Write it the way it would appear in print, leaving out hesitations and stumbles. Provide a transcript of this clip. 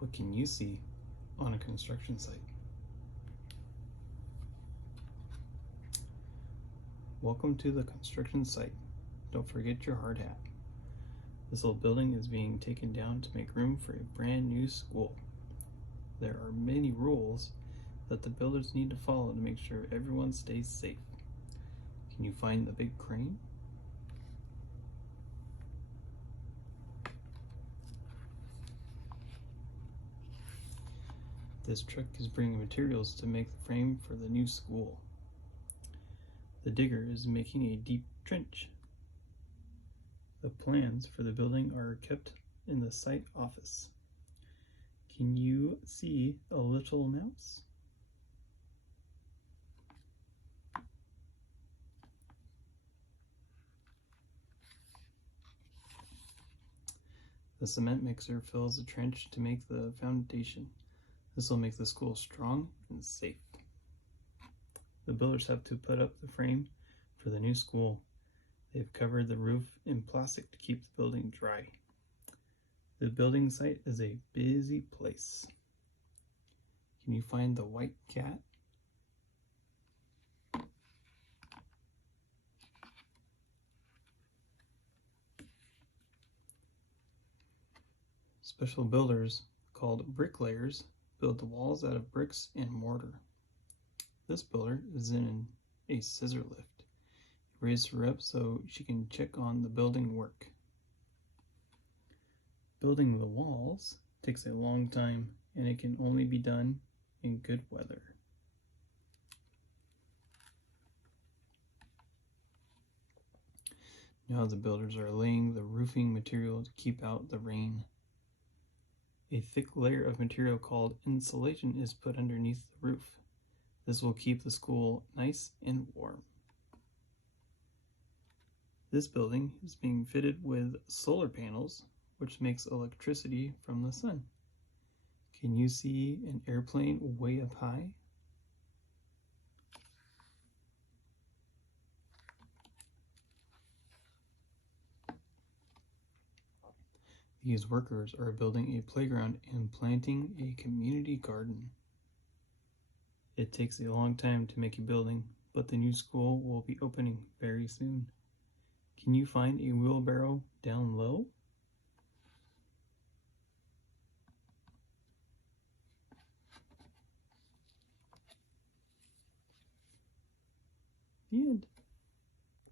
What can you see on a construction site? Welcome to the construction site. Don't forget your hard hat. This old building is being taken down to make room for a brand new school. There are many rules that the builders need to follow to make sure everyone stays safe. Can you find the big crane? This truck is bringing materials to make the frame for the new school. The digger is making a deep trench. The plans for the building are kept in the site office. Can you see a little mouse? The cement mixer fills the trench to make the foundation. This will make the school strong and safe. The builders have to put up the frame for the new school. They've covered the roof in plastic to keep the building dry. The building site is a busy place. Can you find the white cat? Special builders, called bricklayers, build the walls out of bricks and mortar. This builder is in a scissor lift. He raised her up so she can check on the building work. Building the walls takes a long time, and it can only be done in good weather. Now the builders are laying the roofing material to keep out the rain. A thick layer of material called insulation is put underneath the roof. This will keep the school nice and warm. This building is being fitted with solar panels, which makes electricity from the sun. Can you see an airplane way up high? These workers are building a playground and planting a community garden. It takes a long time to make a building, but the new school will be opening very soon. Can you find a wheelbarrow down low? The end.